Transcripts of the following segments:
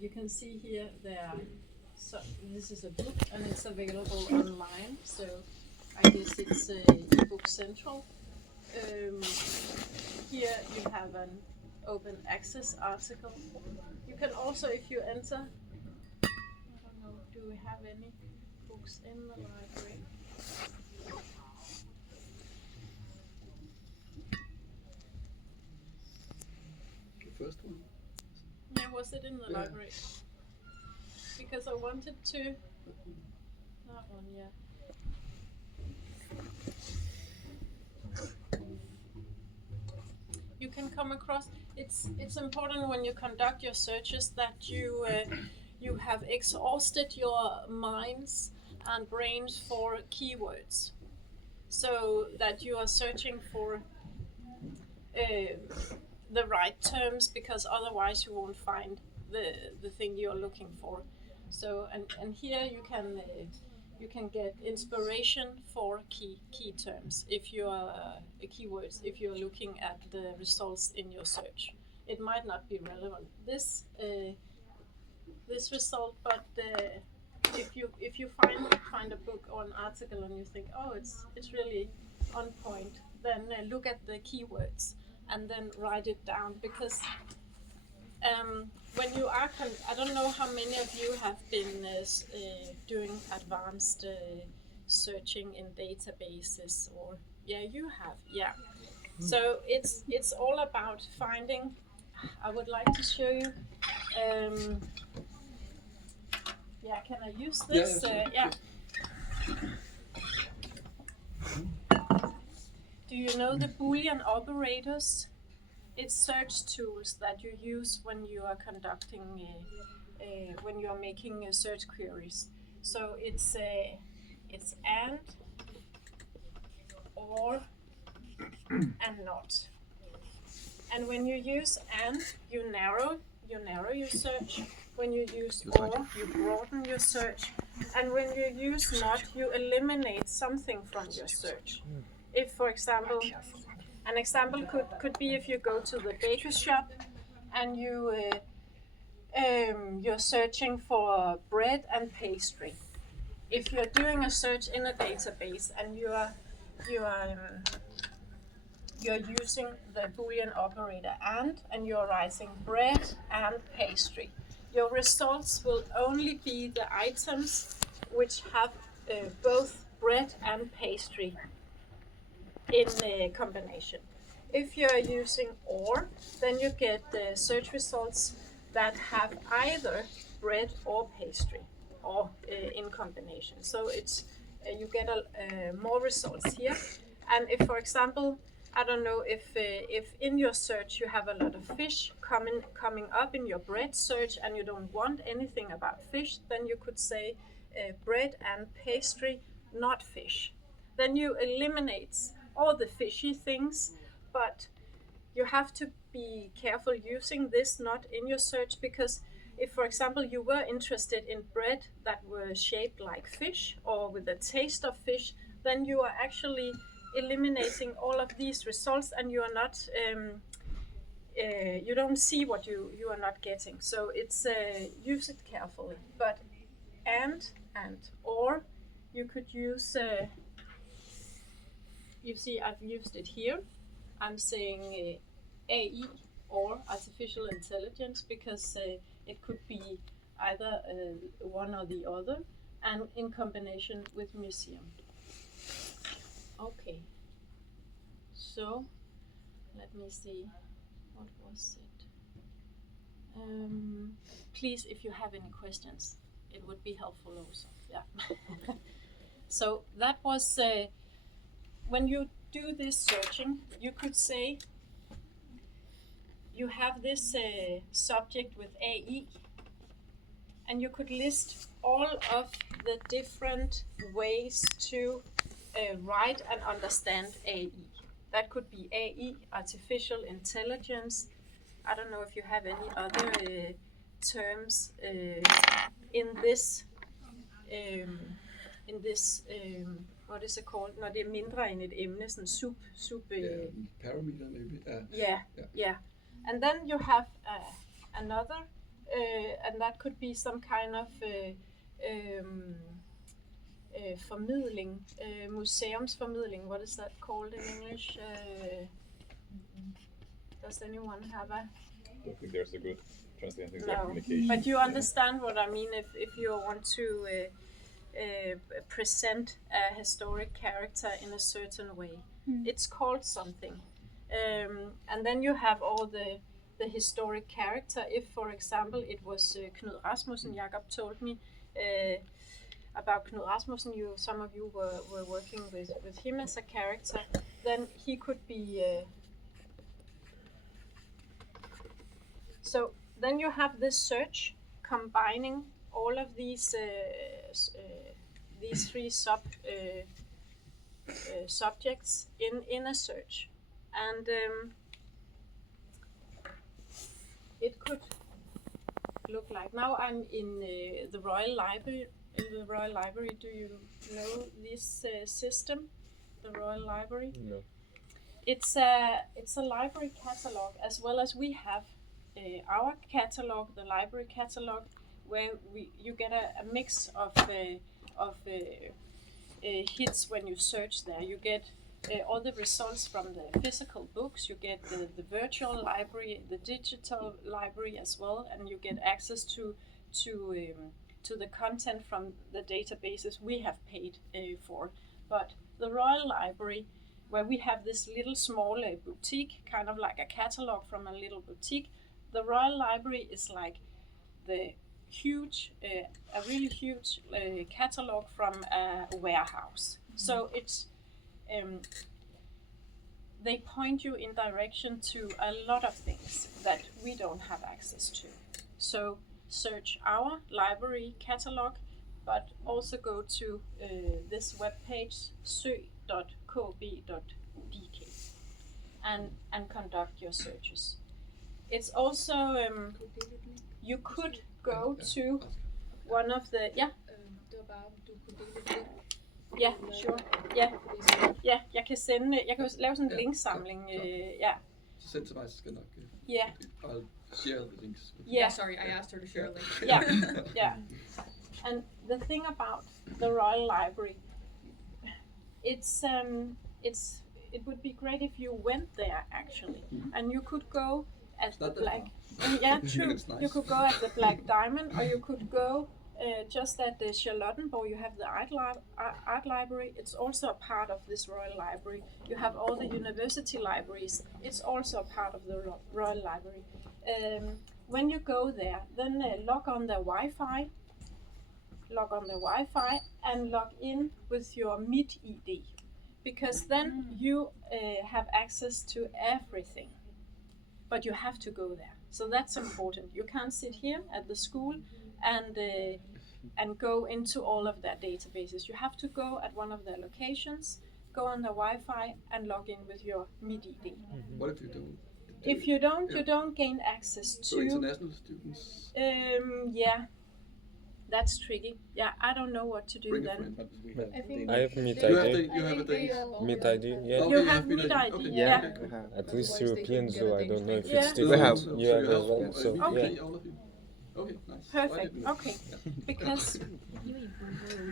you can see here so this is a book and it's available online, so I guess it's eBook Central. Here you have an open access article. You can also, if you enter, I don't know, do we have any books in the library? The first one? Yeah, was it in the library? Because I wanted to. That one, yeah. You can come across. It's important when you conduct your searches that you have exhausted your minds and brains for keywords, so that you are searching for the right terms, because otherwise you won't find the thing you're looking for. So and here you can get inspiration for key terms if you are keywords, if you're looking at the results in your search. It might not be relevant this result, but if you find a book or an article and you think, oh, it's really on point, then look at the keywords and then write it down, because when you are, I don't know how many of you have been doing advanced searching in databases, or yeah, you have, yeah. So it's all about finding. I would like to show you. Yeah, can I use this? Yeah. Do you know the Boolean operators? It's search tools that you use when you are conducting, when you are making search queries. So it's and, or, and not. And when you use and, you narrow your search. When you use or, you broaden your search. And when you use not, you eliminate something from your search. If, for example, an example could be if you go to the baker shop and you're searching for bread and pastry. If you're doing a search in a database and you're using the Boolean operator and you're writing bread and pastry, your results will only be the items which have both bread and pastry in a combination. If you're using or, then you get the search results that have either bread or pastry, or in combination. So it's you get more results here. And if, for example, I don't know, if in your search you have a lot of fish coming up in your bread search and you don't want anything about fish, then you could say bread and pastry, not fish. Then you eliminate all the fishy things, but you have to be careful using this not in your search, because if, for example, you were interested in bread that were shaped like fish or with a taste of fish, then you are actually eliminating all of these results, and you are not you don't see what you are not getting. So it's use it carefully. But and or, you could use you see I've used it here. I'm saying AI, or artificial intelligence, because it could be either one or the other, and in combination with museum. Okay, so let me see, what was it? Please, if you have any questions, it would be helpful also. Yeah. So that was when you do this searching, you could say you have this subject with AI, and you could list all of the different ways to write and understand AI. That could be AI, artificial intelligence. I don't know if you have any other terms in this what is it called, når det er mindre end et emne, sådan parameter maybe. Yeah. And then you have another and that could be some kind of formidling, museumsformidling. What is that called in English? Does anyone have a? I don't think there's a good translating No, communication. but you understand what I mean. If you want to present a historic character in a certain way, it's called something. And then you have all the historic character. If, for example, it was Knud Rasmussen, Jakob told me about Knud Rasmussen, some of you were working with him as a character, then he could be... So then you have this search combining all of these three subjects in a search, and it could look like, now I'm in the Royal Library. In the Royal Library, do you know this system, the Royal Library? No. It's a library catalog, as well as we have our catalog, the library catalog, where you get a mix of hits when you search there. You get all the results from the physical books, you get the virtual library, the digital library as well, and you get access to the content from the databases we have paid for. But the Royal Library, where we have this little small boutique, kind of like a catalog from a little boutique, the Royal Library is like the huge, a really huge catalog from a warehouse. So it's they point you in direction to a lot of things that we don't have access to. So search our library catalog, but also go to this webpage, søg.kb.dk, and conduct your searches. It's also, you could go to one of the, ja, sure, ja, jeg kan sende, jeg kan lave sådan en linksamling, ja. Så send til mig, så skal jeg nok... Yeah. I'll share the links. Yeah, sorry, I asked her to share a link. Yeah. And the thing about the Royal Library, it would be great if you went there actually, and you could go at the Black. Yeah, true. It's nice. You could go at the Black Diamond, or you could go just at the Charlottenborg. You have the art library. It's also a part of this Royal Library. You have all the university libraries. It's also a part of the Royal Library. When you go there, then log on the Wi-Fi. Log on the Wi-Fi and log in with your MitID, because then you have access to everything. But you have to go there, so that's important. You can't sit here at the school and go into all of their databases. You have to go at one of their locations, go on the Wi-Fi and log in with your MitID. What if you don't? If you don't, you don't gain access to. So international students. Yeah, that's tricky. Yeah, I don't know what to do Bring a then. friend. I think I have they- Meet You ID. have the Meet ID, yeah. Okay, You you have Meet Meet ID, Okay, yeah. okay, cool. At least Europeans do. I don't know if Yeah. it's So different. so You have you as well, so Okay. yeah. All of you. Okay, nice. I Perfect. didn't know. Okay, because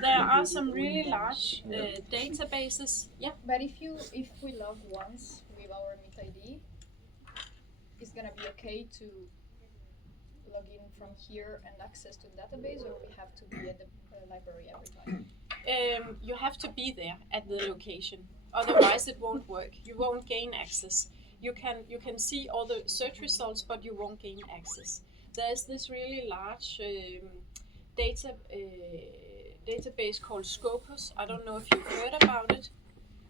there are some really large databases. Yeah. But if we log once with our Meet ID, it's gonna be okay to log in from here and access to the database, or we have to be at the library every time? You have to be there at the location, otherwise it won't work. You won't gain access. You can see all the search results, but you won't gain access. There's this really large database called Scopus. I don't know if you've heard about it.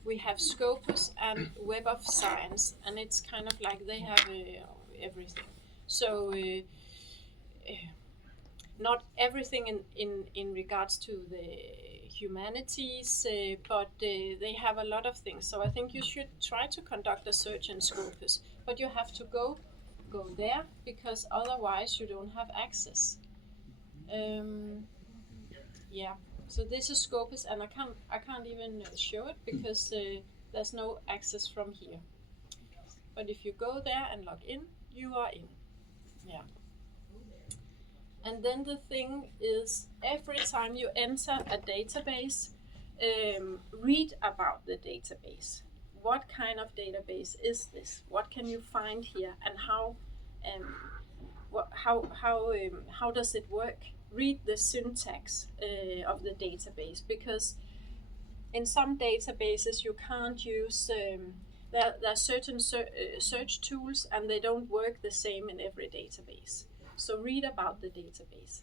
We have Scopus and Web of Science, and it's kind of like they have everything. So not everything in regards to the humanities, but they have a lot of things. So I think you should try to conduct a search in Scopus, but you have to go there, because otherwise you don't have access. Yeah. So this is Scopus, and I can't even show it because there's no access from here. But if you go there and log in, you are in. Yeah. And then the thing is, every time you enter a database, read about the database. What kind of database is this? What can you find here, and how does it work? Read the syntax of the database, because in some databases you can't use. There are certain search tools, and they don't work the same in every database. So read about the database.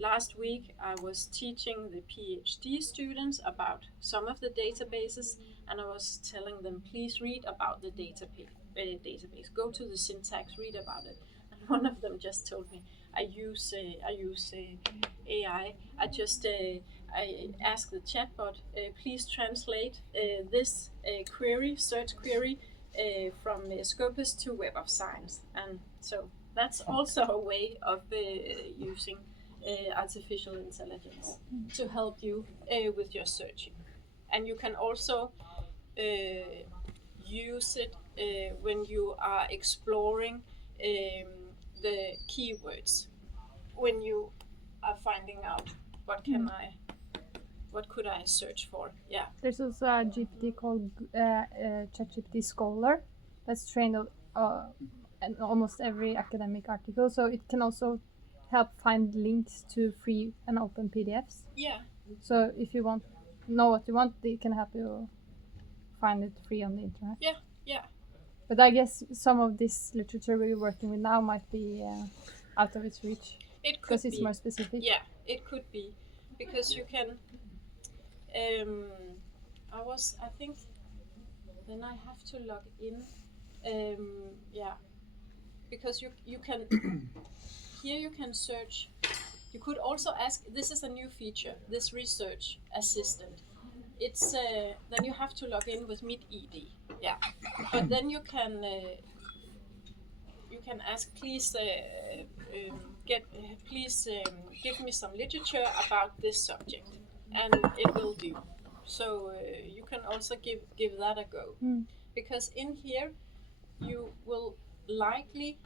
Last week I was teaching the PhD students about some of the databases, and I was telling them, please read about the database. Go to the syntax, read about it. And one of them just told me, I use AI. I ask the chatbot, please translate this search query from Scopus to Web of Science. And so that's also a way of using artificial intelligence to help you with your searching. And you can also use it when you are exploring the keywords, when you are finding out what could I search for. Yeah. There's also a GPT called ChatGPT Scholar that's trained on almost every academic article, so it can also help find links to free and open PDFs. Yeah. So if you know what you want, it can help you find it free on the internet. Yeah, yeah. But I guess some of this literature we're working with now might be out of its reach. It could because it's be more specific. Yeah, it could be, because you can. I think then I have to log in. Yeah, because you can here you can search. You could also ask. This is a new feature. This research assistant. It's then you have to log in with MitID. Yeah, but then you can ask, please give me some literature about this subject, and it will do. So you can also give that a go, because in here you will likely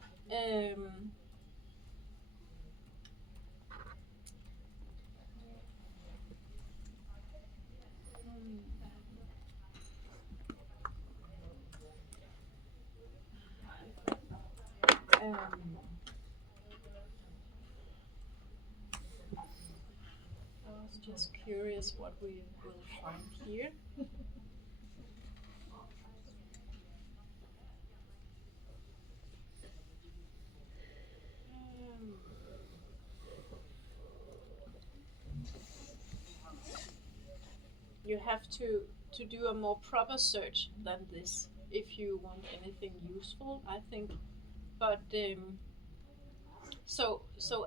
I was just curious what we will find here. You have to do a more proper search than this if you want anything useful, I think. But so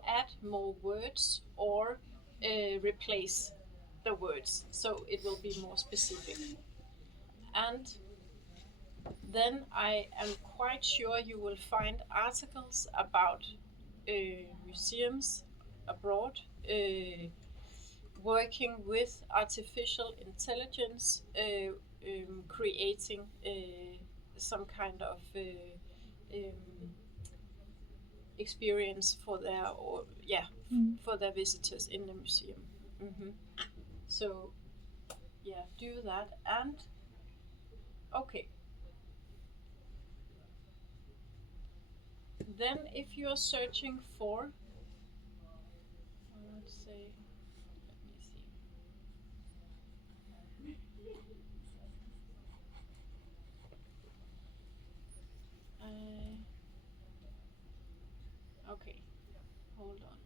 add more words or replace the words, so it will be more specific. And then I am quite sure you will find articles about museums abroad working with artificial intelligence, creating some kind of experience for their visitors in the museum. So yeah, do that. And okay, then if you are searching for, let's say, okay, hold on.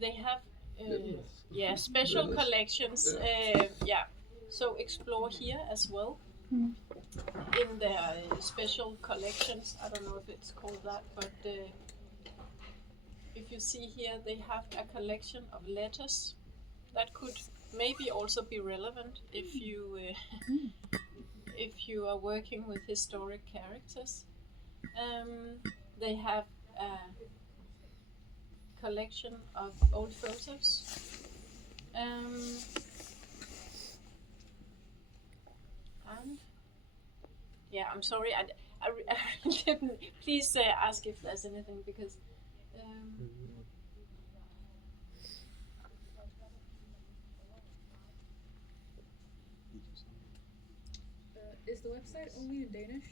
They have special collections. So explore here as well. In their special collections, I don't know if it's called that, but if you see here, they have a collection of letters that could maybe also be relevant if you if you are working with historic characters. They have collection of old photos. And yeah, I'm sorry, I didn't. Please ask if there's anything because. Is the website only in Danish?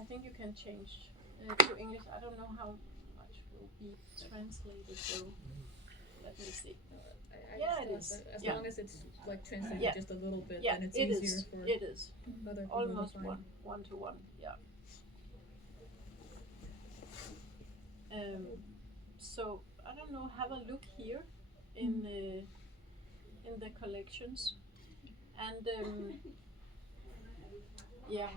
I think you can change to English. I don't know how much will be translated though. Let me see. Yeah, it is. As Yeah. long as it's like translated Yeah. just a little bit, Yeah, then it's it easier is. for It is other people almost to find. one to one. Yeah. So I don't know. Have a look here in the collections, and yeah.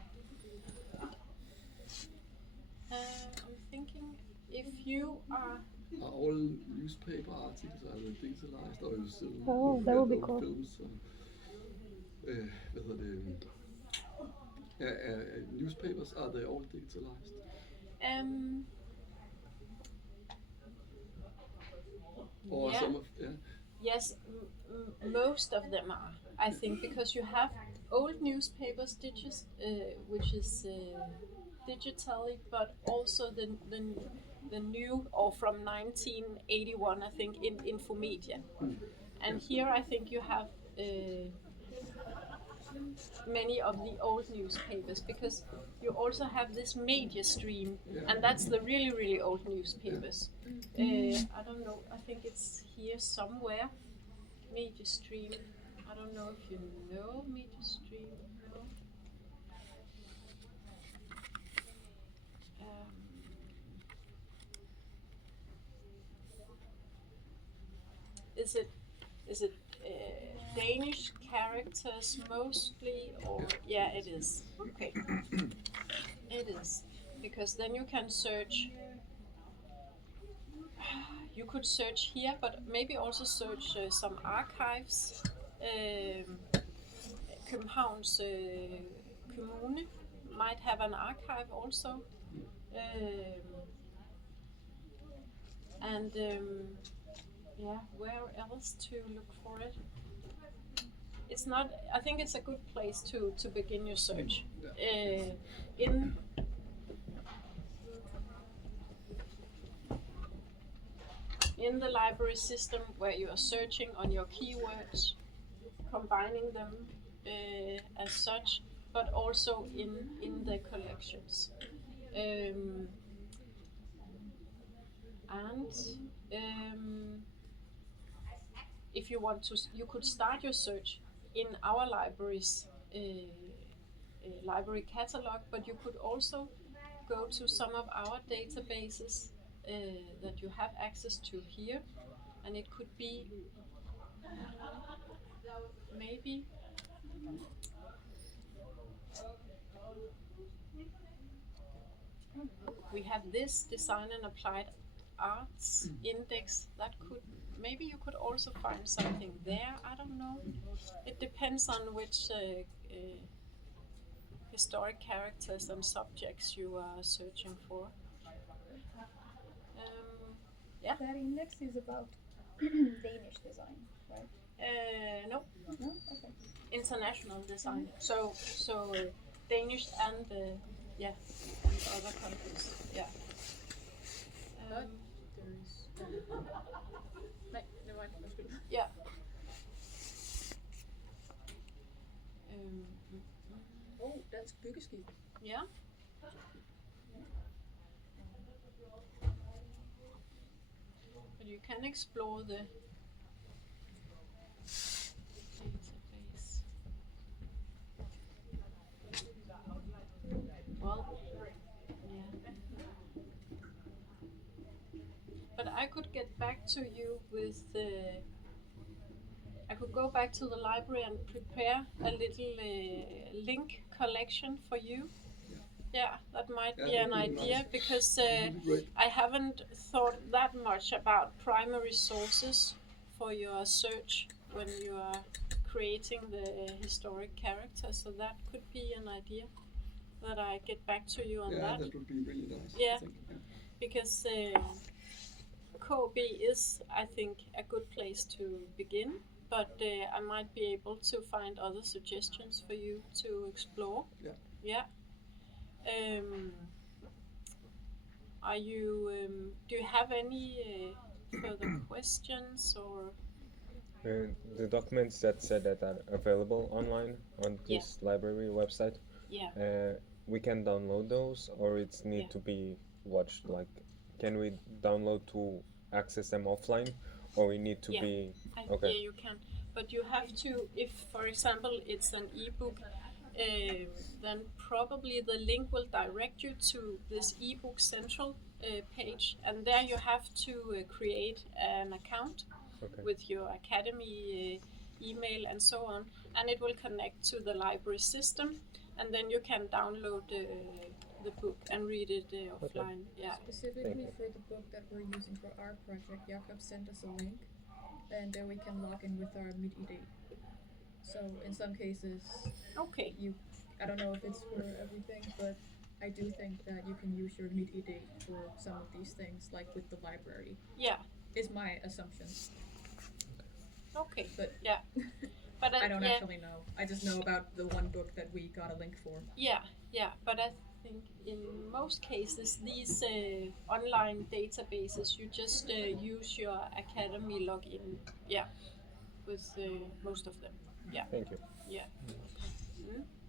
I'm thinking if you are. Are all newspaper articles are they digitalized, or are you still Oh, looking that at would be old cool. films? Hvad hedder det? Newspapers, are they all digitalized? Or Yeah. some of, yeah? Yes, most of them are. I think because you have old newspapers, which is digitally, but also the new or from 1981, I think, in Infomedia. And here I think you have many of the old newspapers because you also have this media stream, and that's the really, really old newspapers. I don't know, I think it's here somewhere. Media stream. I don't know if you know media stream. No. Is it Danish characters mostly, or yeah, it is. Okay, it is because then you can search. You could search here, but maybe also search some archives. Københavns Kommune might have an archive also. And yeah, where else to look for it? It's not. I think it's a good place to begin your search. In the library system where you are searching on your keywords, combining them as such, but also in the collections. If you want to, you could start your search in our library's library catalog, but you could also go to some of our databases that you have access to here, and it could be maybe we have this design and applied arts index that could maybe you could also find something there. I don't know. It depends on which historic characters and subjects you are searching for. Yeah. That index is about Danish design, right? No. No? Okay. International design. So Danish and yeah, and other countries. Yeah. Nej, det var ikke. Undskyld. Yeah. Dansk byggeskib. Yeah. But you can explore the database. Well, yeah. But I could get back to you with I could go back to the library and prepare a little link collection for you. Yeah, that might be an idea because I haven't thought that much about primary sources for your search when you are creating the historic character. So that could be an idea that I get back to you on that. That would be really nice. Yeah. I think. Because KB is, I think, a good place to begin, but I might be able to find other suggestions for you to explore. Yeah. Yeah. Are you? Do you have any further questions or? The documents that said that are available online on Yeah. this library website, Yeah. we can download those, or it's need Yeah. to be watched. Like, can we download to access them offline, or we need to Yeah. be okay? Yeah, you can, but you have to. If, for example, it's an ebook, then probably the link will direct you to this ebook central page, and there you have to create an account Okay. with your academy email and so on, and it will connect to the library system, and then you can download the book and read it offline. Yeah. Specifically for the book that we're using for our project, Jakob sent us a link, and there we can log in with our MitID. So in some cases, Okay. I don't know if it's for everything, but I do think that you can use your MitID for some of these things, like with the library. Yeah. Is my assumption. Okay. But yeah. But I don't yeah. actually know. I just know about the one book that we got a link for. Yeah, yeah, but I think in most cases, these online databases, you just use your academy login. Yeah, with most of them. Yeah. Thank you. Yeah.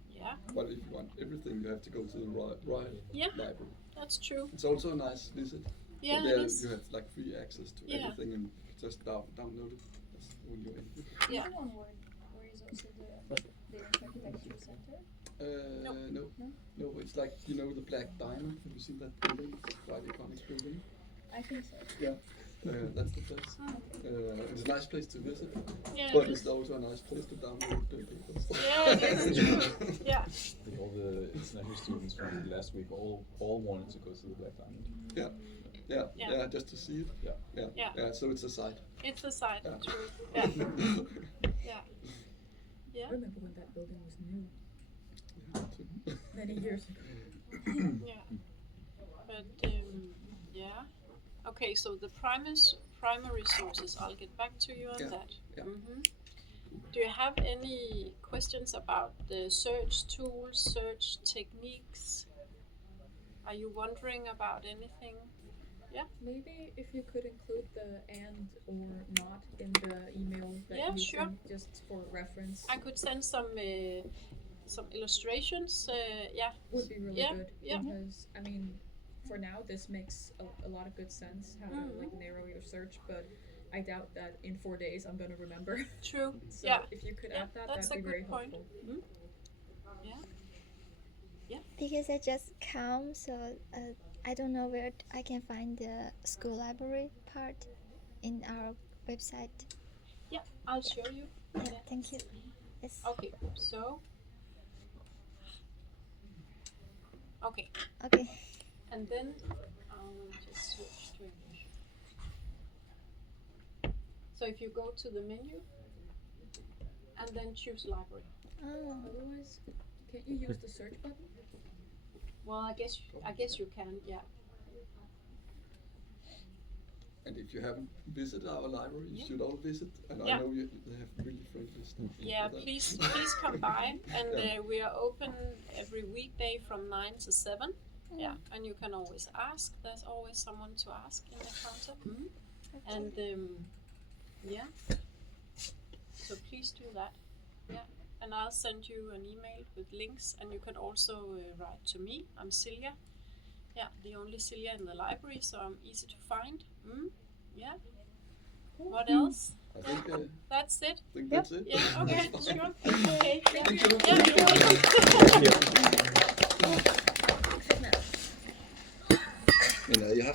Yeah. But if you want everything, you have to go to the Royal Yeah. Library. That's true. It's also a nice visit. Yeah, But it there is. you have like free access to Yeah. everything and just download it when you're in. Yeah. Is the one where is also the Danish Architecture Center? No, it's like, you know, the Black Diamond. Have you seen that building? It's quite iconic building. I think so. Yeah, that's the place. It's a nice place to visit, Yeah. but It it's is. also a nice place to download the papers. Yeah, that's true. Yeah. I think all the international students from last week all wanted to go to the Black Diamond. Yeah, just to see it. Yeah. So it's a site. It's a site. Yeah. True. Yeah. Yeah. Yeah. I remember when that building was new, many years ago. Yeah. But yeah. Okay, so the primary sources, I'll get back to you on Yeah, that. yeah. Do you have any questions about the search tools, search techniques? Are you wondering about anything? Maybe if you could include the and or not in the email that Yeah, you sure. send, just for reference, I could send some illustrations. Yeah. would be really Yeah, good. yeah. Because I mean, for now this makes a lot of good sense how to like narrow your search, but I doubt that in 4 days I'm gonna remember. True. So Yeah. if you could Yeah, add that, that's that'd a be very good point. helpful. Because I just come, so I don't know where I can find the school library part in our website. Yeah, I'll show you. Yeah, thank you. Yes. Okay, so. Okay, Okay. and then I'll just switch to English. So if you go to the menu and then choose library. Oh. Otherwise, can't you use the search button? Well, I guess you can. Yeah. And if you haven't visited our library, you should all visit. And Yeah. I know they have really friendly staff. Yeah, for that. please come by, and Yeah. we are open every weekday from 9 to 7. Yeah, and you can always ask. There's always someone to ask in the counter. And yeah, so please do that. Yeah, and I'll send you an email with links, and you can also write to me. I'm Silja. Yeah, the only Silja in the library, so I'm easy to find. Yeah. What else? I think That's it. that's it. Yeah. Okay. Sure. Okay. Yeah. Thank you. Yeah. You're welcome.